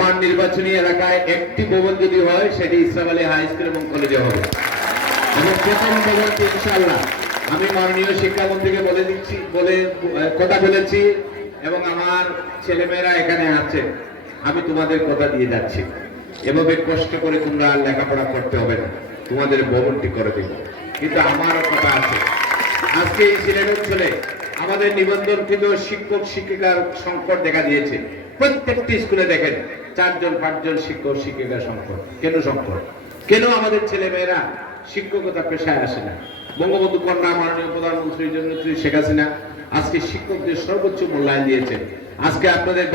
আমার নির্বাচনী এলাকায় একটি ভবন যদি হয় সেটি ইসলাম আলী হাই স্কুল এবং কলেজে হবে। এবং প্রথম ভবনটি ইনশাআল্লাহ আমি মাননীয় শিক্ষামন্ত্রীকে বলে কথা বলেছি এবং আমার ছেলেমেয়েরা এখানে আছে, আমি তোমাদের কথা দিয়ে যাচ্ছি, এভাবে কষ্ট করে তোমরা লেখাপড়া করতে হবে না, তোমাদের ভবনটি করে দেব। কিন্তু আমারও কথা আছে, আজকে এই সিলেট অঞ্চলে আমাদের নিবন্ধনকৃত শিক্ষক শিক্ষিকার সংকট দেখা দিয়েছে। প্রত্যেকটি স্কুলে দেখেন 4-5 শিক্ষক শিক্ষিকার সংকট। কেন সংকট? কেন আমাদের ছেলে মেয়েরা শিক্ষকতা পেশায় আসে না? বঙ্গবন্ধু কন্যা মাননীয় প্রধানমন্ত্রীর জন্য শেখ হাসিনা আজকে শিক্ষকদের সর্বোচ্চ মূল্যায়ন দিয়েছেন। আজকে আপনাদের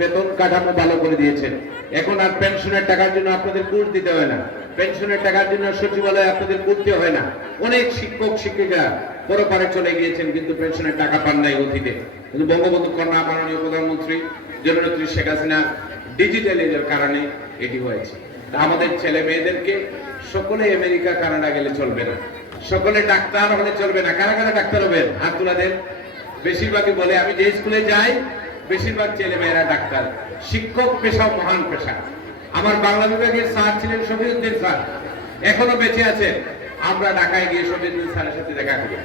বেতন কাঠামো ভালো করে দিয়েছেন। এখন আর পেনশনের টাকার জন্য আপনাদের ঘুষ দিতে হয় না, পেনশনের টাকার জন্য সচিবালয়ে আপনাদের ঘুরতে হয় না। অনেক শিক্ষক শিক্ষিকা পরপারে চলে গিয়েছেন কিন্তু পেনশনের টাকা পান নাই অতীতে। কিন্তু বঙ্গবন্ধু কন্যা মাননীয় প্রধানমন্ত্রী জননেত্রী শেখ হাসিনা ডিজিটালের কারণে এটি হয়েছে। আমাদের ছেলে মেয়েদেরকে সকলে আমেরিকা কানাডা গেলে চলবে না, সকলে ডাক্তার হলে চলবে না। কারা কারা ডাক্তার হবেন? হাত তুলে দেন। বেশিরভাগই বলে আমি যে স্কুলে যাই বেশিরভাগ ছেলে মেয়েরা ডাক্তার। শিক্ষক পেশা মহান পেশা। আমার বাংলা বিভাগের স্যার ছিলেন শফিউদ্দিন স্যার, এখনো বেঁচে আছেন। আমরা ঢাকায় গিয়ে শফিউদ্দিন স্যারের সাথে দেখা করি।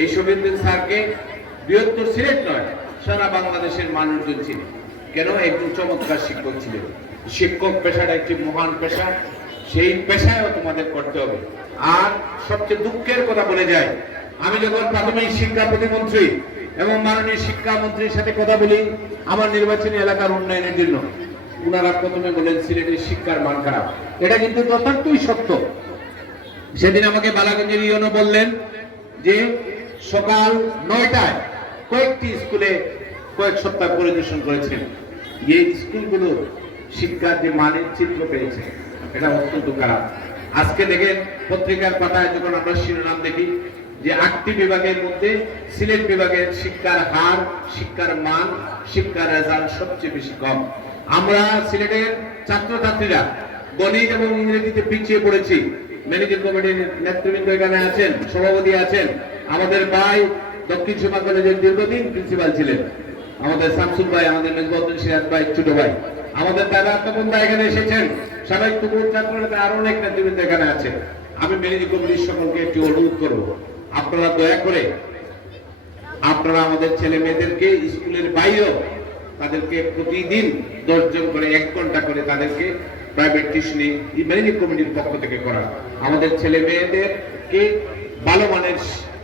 এই শফিউদ্দিন স্যারকে বৃহত্তর সিলেট নয় সারা বাংলাদেশের মানুষজন ছিলেন। কেন? একজন চমৎকার শিক্ষক ছিলেন। শিক্ষক পেশাটা একটি মহান পেশা, সেই পেশায়ও তোমাদের করতে হবে। আর সবচেয়ে দুঃখের কথা বলে যায়, আমি যখন প্রাথমিক শিক্ষা প্রতিমন্ত্রী এবং মাননীয় শিক্ষামন্ত্রীর সাথে কথা বলি আমার নির্বাচনী এলাকার উন্নয়নের জন্য, উনারা প্রথমে বলেন সিলেটের শিক্ষার মান খারাপ। এটা কিন্তু যথার্থই সত্য। সেদিন আমাকে বালাগঞ্জের ইউনো বললেন যে সকাল 9টায় কয়েকটি স্কুলে কয়েক সপ্তাহ পরিদর্শন করেছেন, এই স্কুলগুলোর শিক্ষার যে মানের চিত্র পেয়েছে এটা অত্যন্ত খারাপ। আজকে দেখেন পত্রিকার পাতায় যখন আমরা শিরোনাম দেখি যে 8টি বিভাগের মধ্যে সিলেট বিভাগের শিক্ষার হার, শিক্ষার মান, শিক্ষার রেজাল্ট সবচেয়ে বেশি কম। আমরা সিলেটের ছাত্রছাত্রীরা গণিত এবং ইংরেজিতে পিছিয়ে পড়েছি। ম্যানেজিং কমিটির নেতৃবৃন্দ এখানে আছেন, সভাপতি আছেন। আমাদের ভাই দক্ষিণ সীমা কলেজের দীর্ঘদিন প্রিন্সিপাল ছিলেন, আমাদের শামসুল ভাই, আমাদের মেজবাউদ্দিন সিরাজ ভাই ছোট ভাই, আমাদের দাদা আত্মবন্ধা এখানে এসেছেন, সাবেক তুমুল ছাত্রনেতা আরো অনেক নেতৃবৃন্দ এখানে আছে। আমি ম্যানেজিং কমিটির সকলকে একটি অনুরোধ করব, আপনারা দয়া করে আপনারা আমাদের ছেলে মেয়েদেরকে স্কুলের বাইরেও তাদেরকে প্রতিদিন 10 জন করে 1 ঘন্টা করে তাদেরকে প্রাইভেট টিউশনি ম্যানেজিং কমিটির পক্ষ থেকে করা। আমাদের ছেলে মেয়েদেরকে ভালো মানের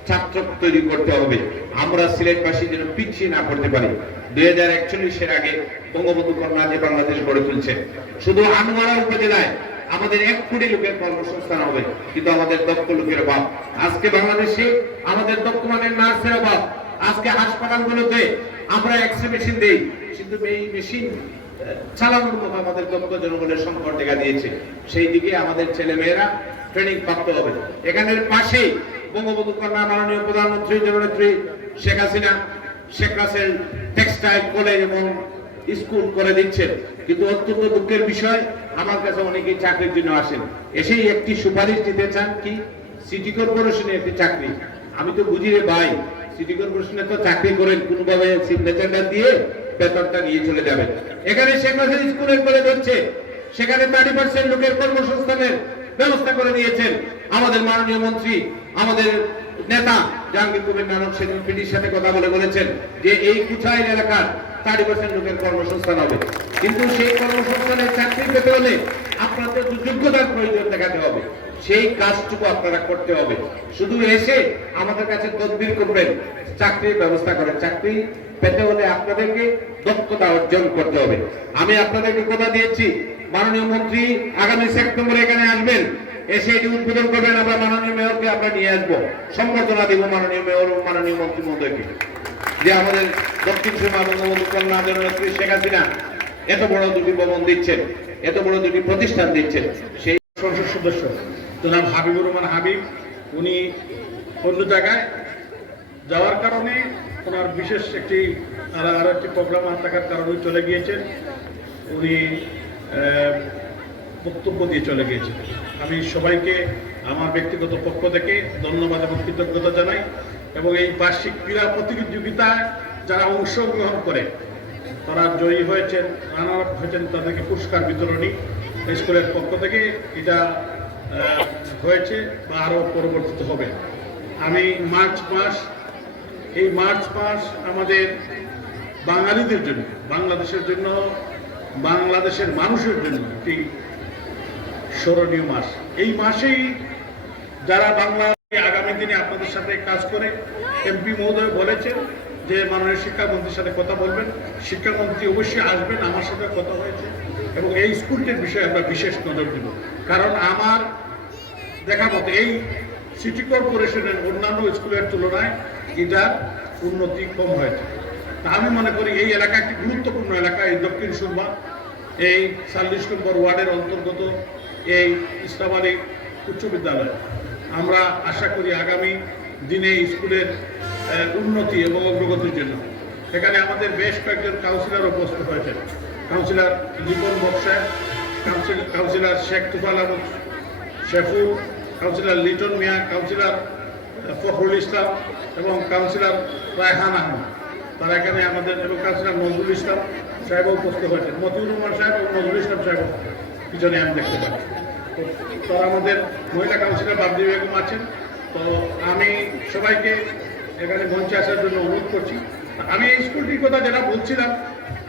ছাত্র তৈরি করতে হবে। আমরা সিলেটবাসী যেন পিছিয়ে না পড়তে পারি। 2041 আগে বঙ্গবন্ধু কন্যা যে বাংলাদেশ গড়ে তুলছে, শুধু আনোয়ারা উপজেলায় আমাদের 1 কোটি লোকের কর্মসংস্থান হবে, কিন্তু আমাদের দক্ষ লোকের অভাব। আজকে বাংলাদেশে আমাদের দক্ষ মানের নার্সের অভাব। আজকে হাসপাতালগুলোতে আমরা এক্সরে মেশিন দেই, কিন্তু এই মেশিন চালানোর মতো আমাদের দক্ষ জনগণের সংকট দেখা দিয়েছে। সেই দিকে আমাদের ছেলে মেয়েরা ট্রেনিং প্রাপ্ত হবে। এখানের পাশেই বঙ্গবন্ধু কন্যা মাননীয় প্রধানমন্ত্রী জননেত্রী শেখ হাসিনা শেখ রাসেল টেক্সটাইল কলেজ এবং স্কুল করে দিচ্ছেন। কিন্তু অত্যন্ত দুঃখের বিষয়, আমার কাছে অনেকেই চাকরির জন্য আসেন, এসেই একটি সুপারিশ দিতে চান কি সিটি কর্পোরেশনে একটি চাকরি। আমি তো বুঝি রে ভাই, সিটি কর্পোরেশনে তো চাকরি করেন কোনোভাবে সিগনেচারটা দিয়ে বেতনটা নিয়ে চলে যাবেন। এখানে শেখ রাসেল স্কুলের কলেজ হচ্ছে, সেখানে 30% লোকের কর্মসংস্থানের ব্যবস্থা করে দিয়েছেন আমাদের মাননীয় মন্ত্রী, আমাদের নেতা জাহাঙ্গীর কবির নানক। সেদিন পিডির সাথে কথা বলেছেন যে এই কুচাইল এলাকার 30% লোকের কর্মসংস্থান হবে। কিন্তু সেই কর্মসংস্থানের চাকরি পেতে হলে আপনাদের যোগ্যতার প্রয়োজন দেখাতে হবে, সেই কাজটুকু আপনারা করতে হবে। শুধু এসে আমাদের কাছে তদবির করবেন, চাকরির ব্যবস্থা করেন। চাকরি পেতে হলে আপনাদেরকে দক্ষতা অর্জন করতে হবে। আমি আপনাদেরকে কথা দিয়েছি, মাননীয় মন্ত্রী আগামী সেপ্টেম্বরে এখানে আসবেন, এসে এটি উদ্বোধন করবেন। আমরা মাননীয় মেয়রকে আমরা নিয়ে আসবো, সম্বর্ধনা দিব মাননীয় মেয়র ও মাননীয় মন্ত্রী মহোদয়কে, যে আমাদের দক্ষিণ সীমা বঙ্গবন্ধু কন্যা জননেত্রী শেখ হাসিনা এত বড় 2টি ভবন দিচ্ছেন, এত বড় 2টি প্রতিষ্ঠান দিচ্ছেন। সেই সংসদ সদস্য জনাব হাবিবুর রহমান হাবিব, উনি অন্য জায়গায় যাওয়ার কারণে ওনার বিশেষ আরো একটি প্রোগ্রাম থাকার কারণে চলে গিয়েছেন। উনি বক্তব্য দিয়ে চলে গিয়েছেন। আমি সবাইকে আমার ব্যক্তিগত পক্ষ থেকে ধন্যবাদ এবং কৃতজ্ঞতা জানাই। এবং এই বার্ষিক ক্রীড়া প্রতিযোগিতায় যারা অংশগ্রহণ করে তারা জয়ী হয়েছেন, রানার আপ হয়েছেন, তাদেরকে পুরস্কার বিতরণী স্কুলের পক্ষ থেকে এটা হয়েছে বা আরও পরবর্তীতে হবে। আমি এই মার্চ মাস আমাদের বাঙালিদের জন্য, বাংলাদেশের জন্য, বাংলাদেশের মানুষের জন্য একটি স্মরণীয় মাস। এই মাসেই যারা বাংলা আগামী দিনে আপনাদের সাথে কাজ করে, এমপি মহোদয় বলেছেন যে মাননীয় শিক্ষামন্ত্রীর সাথে কথা বলবেন, শিক্ষামন্ত্রী অবশ্যই আসবেন, আমার সাথে কথা হয়েছে এবং এই স্কুলটির বিষয়ে আমরা বিশেষ নজর দেব। কারণ আমার দেখা মতো এই সিটি কর্পোরেশনের অন্যান্য স্কুলের তুলনায় এটার উন্নতি কম হয়েছে। তা আমি মনে করি এই এলাকা একটি গুরুত্বপূর্ণ এলাকা। এই দক্ষিণ সুরমা, এই 40 নম্বর ওয়ার্ডের অন্তর্গত এই ইসলাম আলী উচ্চ বিদ্যালয়, আমরা আশা করি আগামী দিনে স্কুলের উন্নতি এবং অগ্রগতির জন্য এখানে আমাদের বেশ কয়েকজন কাউন্সিলর উপস্থিত হয়েছেন। Councillor Lipon Boksay, councillor Sheikh Tufal Ahmad Sheful, councillor Liton Mia, councillor Fakhrul Islam এবং কাউন্সিলর রায়হান আহমদ, তারা এখানে আমাদের, এবং কাউন্সিলর নজরুল ইসলাম সাহেবও উপস্থিত হয়েছেন। মতিউর রহমান সাহেব এবং নজরুল ইসলাম সাহেব পিছনে আমি দেখতে পাচ্ছি। তো তারা আমাদের মহিলা কাউন্সিলর বাবদি বেগম আছেন। তো আমি সবাইকে এখানে মঞ্চে আসার জন্য অনুরোধ করছি। আমি এই স্কুলটির কথা যেটা বলছিলাম,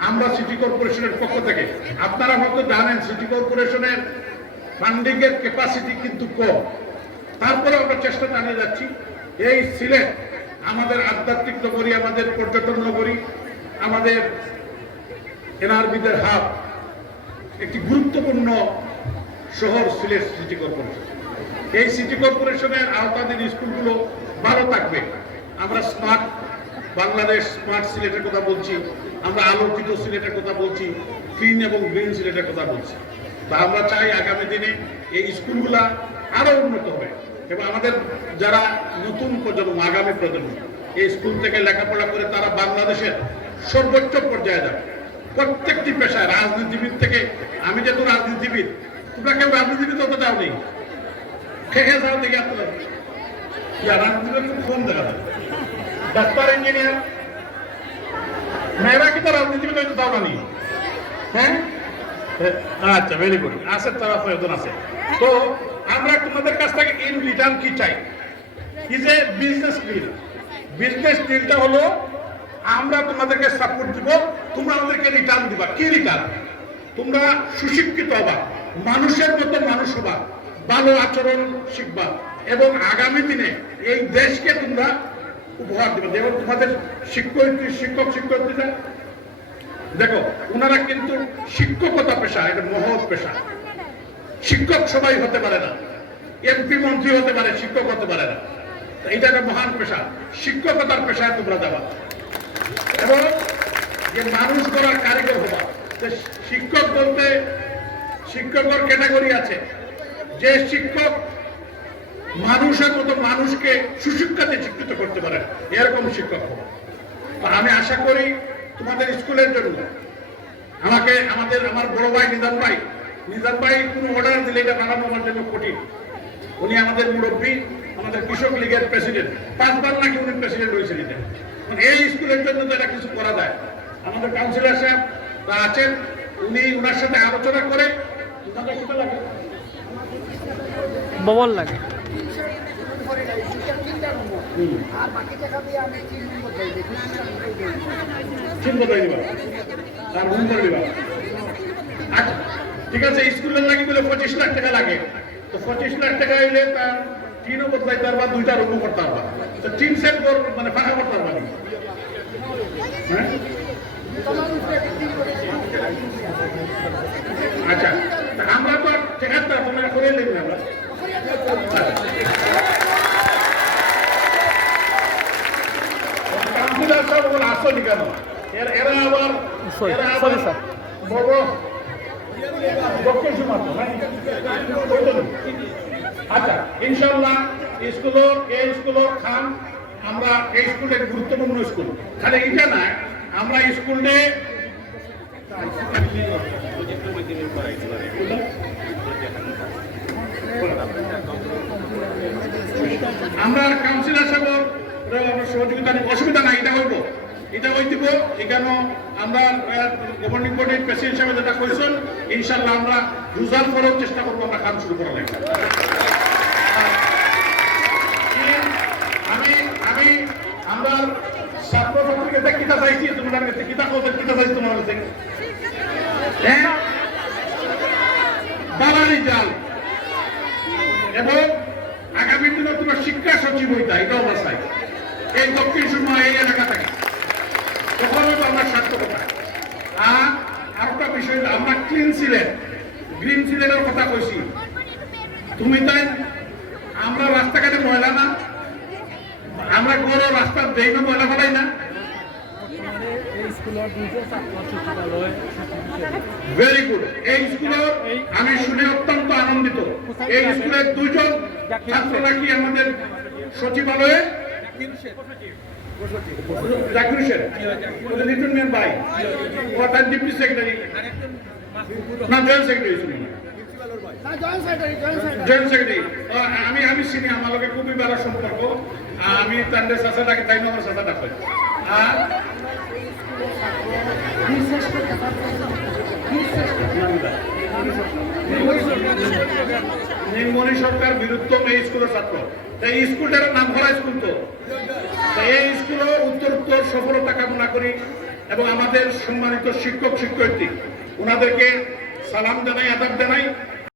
আমরা সিটি কর্পোরেশনের পক্ষ থেকে, আপনারা হয়তো জানেন সিটি কর্পোরেশনের ফান্ডিংয়ের ক্যাপাসিটি কিন্তু কম, তারপরে আমরা চেষ্টা চালিয়ে যাচ্ছি। এই সিলেট আমাদের আধ্যাত্মিক নগরী, আমাদের পর্যটন নগরী, আমাদের এনআরবিদের হাব, একটি গুরুত্বপূর্ণ শহর সিলেট সিটি কর্পোরেশন। এই সিটি কর্পোরেশনের আওতাধীন স্কুলগুলো ভালো থাকবে। আমরা স্মার্ট বাংলাদেশ, স্মার্ট সিলেটের কথা বলছি, আমরা আলোকিত সিলেটের কথা বলছি, ক্লিন এবং গ্রিন সিলেটের কথা বলছি। তা আমরা চাই আগামী দিনে এই স্কুলগুলা আরো উন্নত হবে এবং আমাদের যারা নতুন প্রজন্ম, আগামী প্রজন্ম এই স্কুল থেকে লেখাপড়া করে তারা বাংলাদেশের সর্বোচ্চ পর্যায়ে যাবে। প্রত্যেকটি পেশায়, রাজনীতিবিদ থেকে, আমি যেহেতু রাজনীতিবিদ, তোমরা কেউ রাজনীতিবিদ হতে চাও নেই, খেয়ে যাও দেখি আপনারা রাজনীতিবিদ খুব কম দেখা যায়। ডাক্তার, ইঞ্জিনিয়ার, মেয়েরা কি তো রাজনীতিবিদ হইতে চাও না নি? হ্যাঁ, আচ্ছা, ভেরি গুড, আছে, তারা প্রয়োজন আছে। তো আমরা তোমাদের কাছ থেকে ইন রিটার্ন কি চাই? Is a business deal. Business ডিলটা হলো আমরা তোমাদেরকে সাপোর্ট দিব, তোমরা আমাদেরকে রিটার্ন দিবা। কি রিটার্ন? তোমরা সুশিক্ষিত হবা, মানুষের মতো মানুষ হবা, ভালো আচরণ শিখবা এবং আগামী দিনে এই দেশকে তোমরা উপহার দিবা। যেমন তোমাদের শিক্ষক শিক্ষয়িত্রীরা দেখো, ওনারা কিন্তু শিক্ষকতা পেশা, এটা মহৎ পেশা। শিক্ষক সবাই হতে পারে না, এমপি মন্ত্রী হতে পারে, শিক্ষক হতে পারে না। এটা একটা মহান পেশা। শিক্ষকতার পেশায় তোমরা যাবা এবং যে মানুষ করার কারিগর হবা। শিক্ষক বলতে শিক্ষকের ক্যাটাগরি আছে, যে শিক্ষক মানুষের মতো মানুষকে সুশিক্ষাতে শিক্ষিত করতে পারে, এরকম শিক্ষক হবো। আমি আশা করি তোমাদের স্কুলের জন্য আমার বড় ভাই নিজাম ভাই কোনো অর্ডার দিলে এটা বানানো আমার জন্য কঠিন। উনি আমাদের মুরব্বী, আমাদের কৃষক লীগের প্রেসিডেন্ট, 5 বার নাকি উনি প্রেসিডেন্ট হয়েছিলেন। এই স্কুলের জন্য তো এটা কিছু করা যায়। আমাদের কাউন্সিলর সাহেব আছেন, উনি ওনার সাথে আলোচনা করে ববল লাগে। আচ্ছা, ঠিক আছে, স্কুলের লাগে বলে 25 লাখ টাকা লাগে। তো 25 লাখ টাকা হইলে তার টিনও বদলাইতে পারবা, 2টা রুমও করতে পারবা। তো টিন সেট মানে ফাঁকা করতে পারবা না। আচ্ছা, আমরা তো ঠিক আছে, তোমরা করে নেবেন। আমরা কাউন্সিলর সব বলে আসনি কেন? এরা আবার বড় আচ্ছা, ইনশাল্লাহ এই স্কুলের খান আমরা, এই স্কুলের গুরুত্বপূর্ণ স্কুল। খালি এটা না, আমরা স্কুলে আমরা কাউন্সিলর সাহেব সহযোগিতা, অসুবিধা নাই, এটা হইব। এটা ওই দিব এখানে আমরা গভর্নিং বডির প্রেসিডেন্ট হিসাবে যেটা কইছেন ইনশাআল্লাহ আমরা রোজার পরেও চেষ্টা করবো আমরা কাম শুরু করা লাগবে আমি আমরা ছাত্র ছাত্রীকে কাছে কিতা চাইছি তোমার কাছে কিতা কথা কিতা চাইছি তোমার কাছে হ্যাঁ বালারি জাল এবং আগামী দিনে তোমার শিক্ষা সচিব হইতা এটাও বাসাই এই দক্ষিণ সময় এই এলাকা থেকে তখনও তো আমার সার্থকতা আর আরেকটা বিষয় আমরা ক্লিন ছিলেন গ্রিন সিলেটের কথা কইছি তুমি তাই আমরা রাস্তাঘাটে ময়লা না আমরা কোনো রাস্তার দেই না ময়লা ফেলাই না ভেরি গুড এই স্কুলের আমি শুনে অত্যন্ত আনন্দিত এই স্কুলের দুইজন ছাত্র নাকি আমাদের সচিবালয়ে জাকির হোসেন লিটন ম্যান ভাই ও তার ডিপ্টি সেক্রেটারি না জয়েন্ট সেক্রেটারি শুনি জয়েন্ট সেক্রেটারি আমি চিনি আমার লগে খুবই ভালো সম্পর্ক আমি তাদের চাচাটাকে তাই আমার চাচাটা পাই আর নির্মলী সরকার বীরুত্তম এই স্কুলের ছাত্র তাই এই স্কুলটার নাম করা স্কুল তো তাই এই স্কুলও উত্তর সফলতা কামনা করি এবং আমাদের সম্মানিত শিক্ষক শিক্ষয়িত্রী ওনাদেরকে সালাম জানাই আদাব জানাই